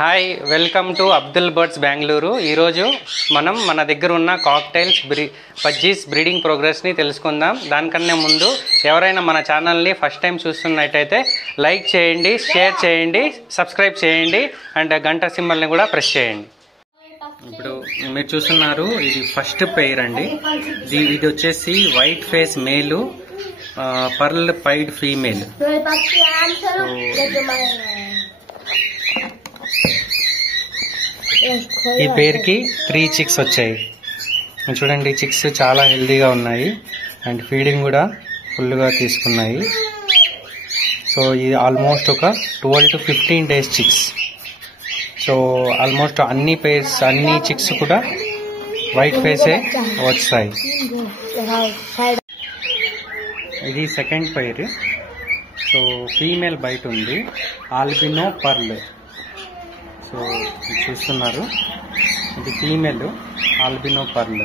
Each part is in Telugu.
Hi welcome to Abdul birds Bengaluru. ఈరోజు మనం మన దగ్గర ఉన్న కాక్టైల్స్ పజ్జీస్ బ్రీడింగ్ ప్రోగ్రెస్ని తెలుసుకుందాం. దానికన్నా ముందు ఎవరైనా మన ఛానల్ని ఫస్ట్ టైం చూస్తున్నట్టయితే లైక్ చేయండి, షేర్ చేయండి, సబ్స్క్రైబ్ చేయండి అండ్ గంట సింబల్ని కూడా ప్రెస్ చేయండి. ఇప్పుడు మీరు చూస్తున్నారు, ఇది ఫస్ట్ పెయిర్ అండి. ఇది వచ్చేసి వైట్ ఫేస్ మేలు, పర్ల్ పైడ్ ఫీమేల్. ఈ పేరుకి 3 చిక్స్ వచ్చాయి. చూడండి, చిక్స్ చాలా హెల్దీగా ఉన్నాయి అండ్ ఫీడింగ్ కూడా ఫుల్గా తీసుకున్నాయి. సో ఇది ఆల్మోస్ట్ ఒక 12 to 15 days chicks. So almost అన్ని చిక్స్ కూడా వైట్ ఫేసే వచ్చాయి. ఇది సెకండ్ పైర్. సో ఫీమేల్ బయట ఉంది, ఆల్బినో పర్ల్. సో చూస్తున్నారు, ఇది ఫీమేల్ ఆల్బినో పర్ల్.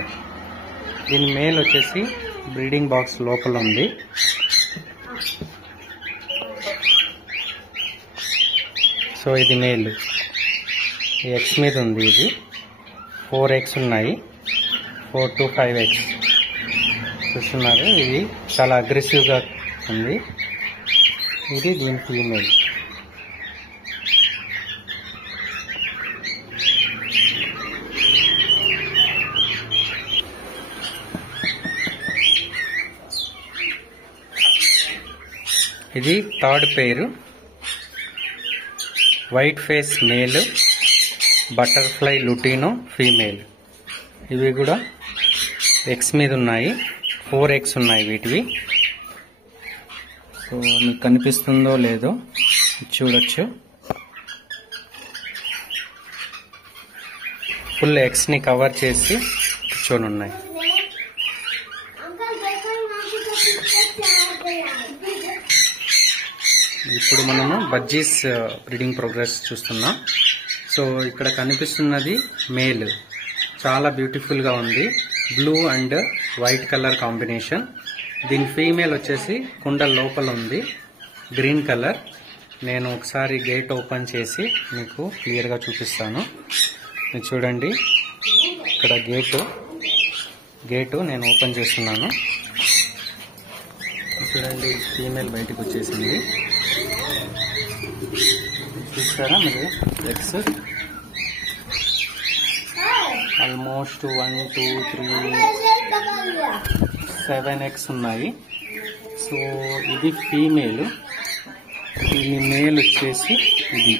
దీని మేల్ వచ్చేసి బ్రీడింగ్ బాక్స్ లోపల ఉంది. సో ఇది మేల్, ఎగ్స్ మీద ఉంది. ఇది 4 eggs ఉన్నాయి, 4 to 5 eggs. చూస్తున్నారు, ఇది చాలా అగ్రెసివ్గా ఉంది. ఇది దీని ఫీమేల్. ఇది థర్డ్ పేరు, white face male, butterfly lutino female. ఇవి కూడా ఎగ్స్ మీద ఉన్నాయి, 4 eggs ఉన్నాయి వీటివి. సో మీకు కనిపిస్తుందో లేదో చూడొచ్చు. ఫుల్ ఎగ్స్ని కవర్ చేసి కూర్చొని ఉన్నాయి. ఇప్పుడు మనము బజ్జీస్ బ్రీడింగ్ ప్రోగ్రెస్ చూస్తున్నాం. సో ఇక్కడ కనిపిస్తున్నది మేల్, చాలా బ్యూటిఫుల్గా ఉంది, blue and white colour combination. దీని ఫీమేల్ వచ్చేసి కుండ లోపల ఉంది, గ్రీన్ కలర్. నేను ఒకసారి గేట్ ఓపెన్ చేసి మీకు క్లియర్గా చూపిస్తాను. మీరు చూడండి, ఇక్కడ గేటు నేను ఓపెన్ చేస్తున్నాను. చూడండి, ఫీమేల్ బయటకు వచ్చేసింది. చూస్తారా మీరు, ఎగ్స్ ఆల్మోస్ట్ 1 2 3 7 eggs ఉన్నాయి. సో ఇది ఫీమేల్, దీని మేల్ వచ్చేసి ఇది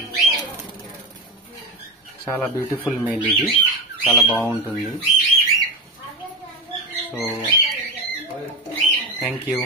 చాలా బ్యూటిఫుల్ మేల్. ఇది చాలా బాగుంటుంది. So thank you.